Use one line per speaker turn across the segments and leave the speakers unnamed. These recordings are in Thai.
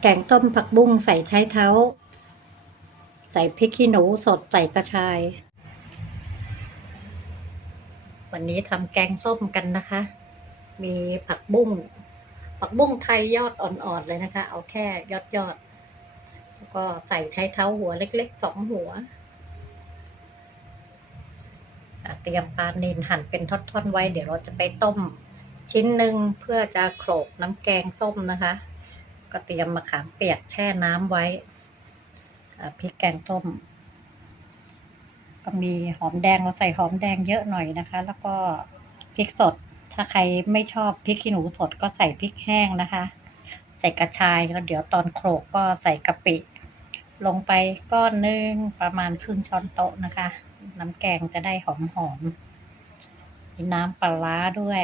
แกงต้มผักบุ้งใส่ใช้เท้า ใส่พริกขี้หนูสดใส่กระชาย วันนี้ทำแกงส้มกันนะคะ มีผักบุ้งผักบุ้งไทยยอดอ่อนๆเลยนะคะ เอาแค่ยอดยอดแล้วก็ใส่ใช้เท้าหัวเล็กๆสองหัวเตรียมปลาเนนหั่นเป็นท่อนๆไว้ เดี๋ยวเราจะไปต้ม ชิ้นหนึ่งเพื่อจะโขลกน้ำแกงส้มนะคะ ก็เตรียมมะขามเปียกแช่น้ำไว้พริกแกงต้ม ก็มีหอมแดงเราใส่หอมแดงเยอะหน่อยนะคะ แล้วก็พริกสด ถ้าใครไม่ชอบพริกขี้หนูสดก็ใส่พริกแห้งนะคะ ใส่กระชายแล้วเดี๋ยวตอนโขลกก็ใส่กะปิ ลงไปก้อนนึงประมาณครึ่งช้อนโต๊ะนะคะ น้ำแกงจะได้หอมหอมมีน้ำปลาร้าด้วย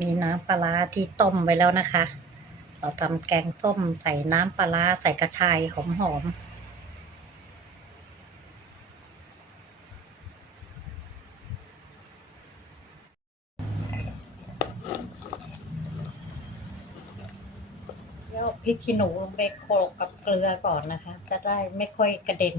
มีน้ำปลาร้าที่ต้มไว้แล้วนะคะ เราทำแกงส้มใส่น้ำปลาร้าใส่กระชายหอมๆแล้วพริกขี้หนูลงไปโขลกกับเกลือก่อนนะคะ จะได้ไม่ค่อยกระเด็น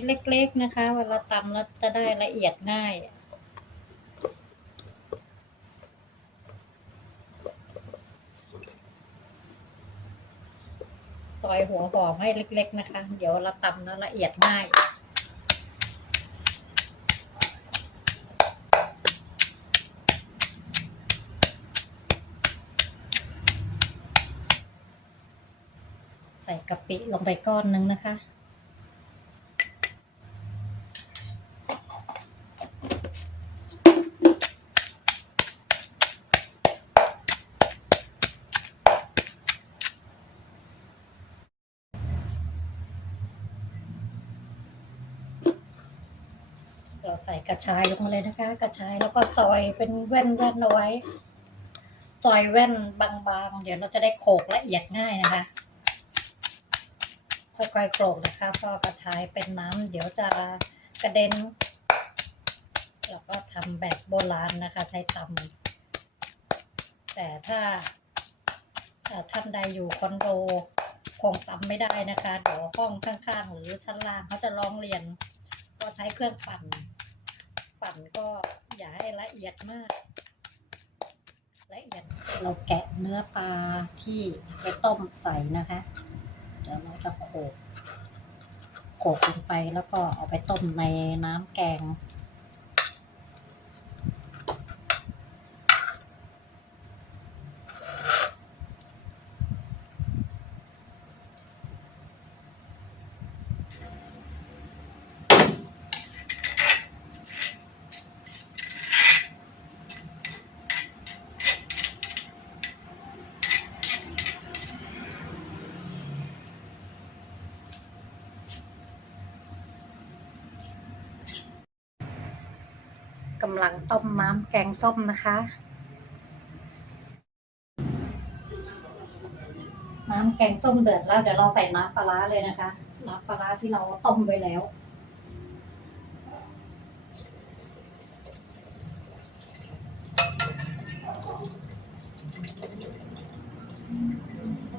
ชิ้นเล็ก ๆ นะคะเวลาตำแล้วจะได้ละเอียดง่ายซอยหัวหอมให้เล็ก ๆ นะคะ เดี๋ยวเราตำแล้วละเอียดง่ายใส่กะปิลงไปก้อนนึงนะคะ ใส่กระชายลงมาเลยนะคะ กระชายแล้วก็ซอยเป็นแว่นแว่นเอาไว้ซอยแว่นบางๆ เดี๋ยวเราจะได้โขกละเอียดง่ายนะคะค่อยๆโขกนะคะเพราะกระชายเป็นน้ำเดี๋ยวจะกระเด็นเราก็ทำแบบโบราณนะคะ ใช้ตำแต่ถ้าถ้าท่านใดอยู่คอนโดคงตำไม่ได้นะคะ เดี๋ยวห้องข้างๆ หรือชั้นล่างเขาจะร้องเรียน ก็ใช้เครื่องปั่น ปั่นก็อย่าให้ละเอียดมาก ละเอียดเราแกะเนื้อปลาที่ไปต้มใส่นะคะ เดี๋ยวเราจะโขกโขกลงไปแล้วก็เอาไปต้มในน้ำแกงำลังต้มน้ำแกงส้มนะคะ น้ำแกงส้มเดือดแล้วเดี๋ยวเราใส่น้ำปลาร้าเลยนะคะ น้ำปลาร้าที่เราต้มไว้แล้ว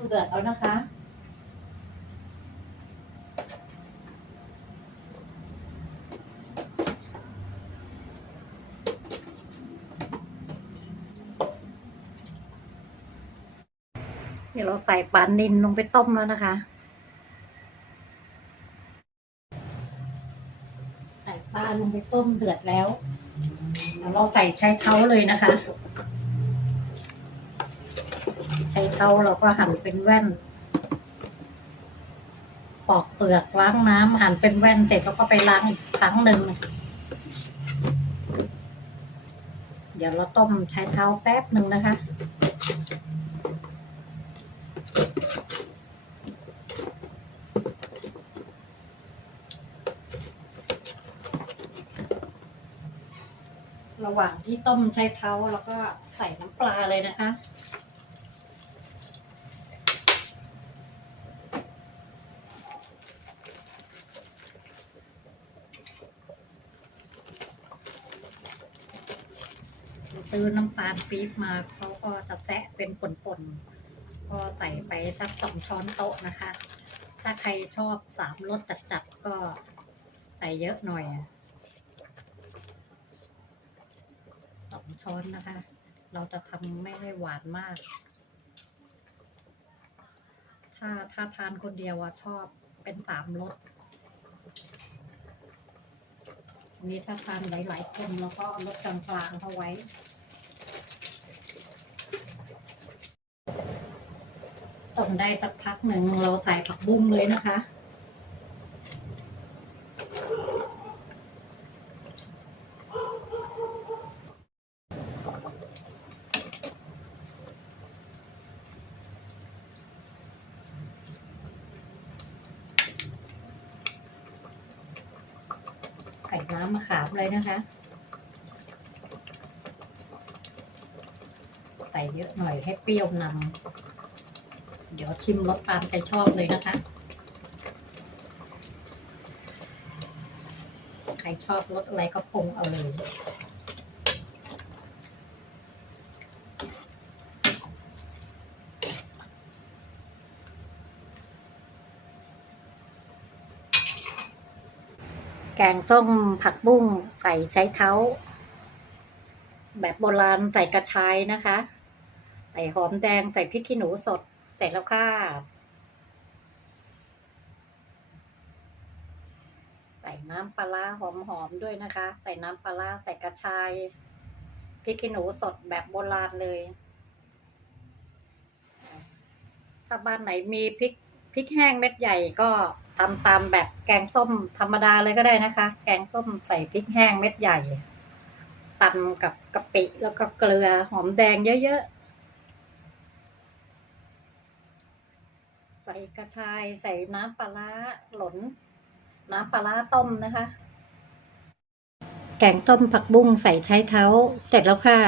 เดือดแล้วนะคะ เดี๋ยวเราใส่ปลานินลงไปต้มแล้วนะคะ ใส่ปลาลงไปต้มเดือดแล้วเดี๋ยวเราใส่ใช้เท้าเลยนะคะ ใช้เท้าเราก็หั่นเป็นแว่น ปอกเปลือกล้างน้ำหั่นเป็นแว่นเสร็จแล้วก็ไปล้างอีกครั้งหนึ่งเดี๋ยวเราต้มใช้เท้าแป๊บหนึ่งนะคะ ระหว่างที่ต้มใช้เท้าแล้วก็ใส่น้ำปลาเลยนะคะ ซื้อน้ำตาลปี๊บมาเขาก็จะแซะเป็นป่นๆ ก็ใส่ไปสักสองช้อนโต๊ะนะคะ ถ้าใครชอบสามรสจัดๆก็ใส่เยอะหน่อยสองช้อนนะคะ เราจะทำไม่ให้หวานมาก ถ้าถ้าทานคนเดียวอะชอบเป็นสามรสอันนี้ถ้าทานหลายๆคนแล้วก็ลดกลางๆเข้าไว้ ต้มได้สักพักหนึ่งเราใส่ผักบุ้งเลยนะคะ ใส่น้ำมะขามเลยนะคะ ใส่เยอะหน่อยให้เปรี้ยวนำ เดี๋ยวชิมรสตามใจชอบเลยนะคะ ใครชอบรสอะไรก็ปรุงเอาเลย แกงส้มผักบุ้งใส่ใช้เท้า แบบโบราณใส่กระชายนะคะ ใส่หอมแดงใส่พริกขี้หนูสด เสร็จแล้วค่ะใส่น้ำปลาหอมๆด้วยนะคะ ใส่น้ำปลาร้าใส่กระชายพริกขี้หนูสดแบบโบราณเลย ถ้าบ้านไหนมีพริกพริกแห้งเม็ดใหญ่ก็ทำตามแบบแกงส้มธรรมดาเลยก็ได้นะคะ แกงส้มใส่พริกแห้งเม็ดใหญ่ตำกับกะปิแล้วก็เกลือหอมแดงเยอะๆ ส่กระชายใส่น้ำปลาร้าหลนน้ำปลาร้าต้มนะคะ แกงต้มผักบุ้งใส่ใช้เท้า เสร็จแล้วค่ะ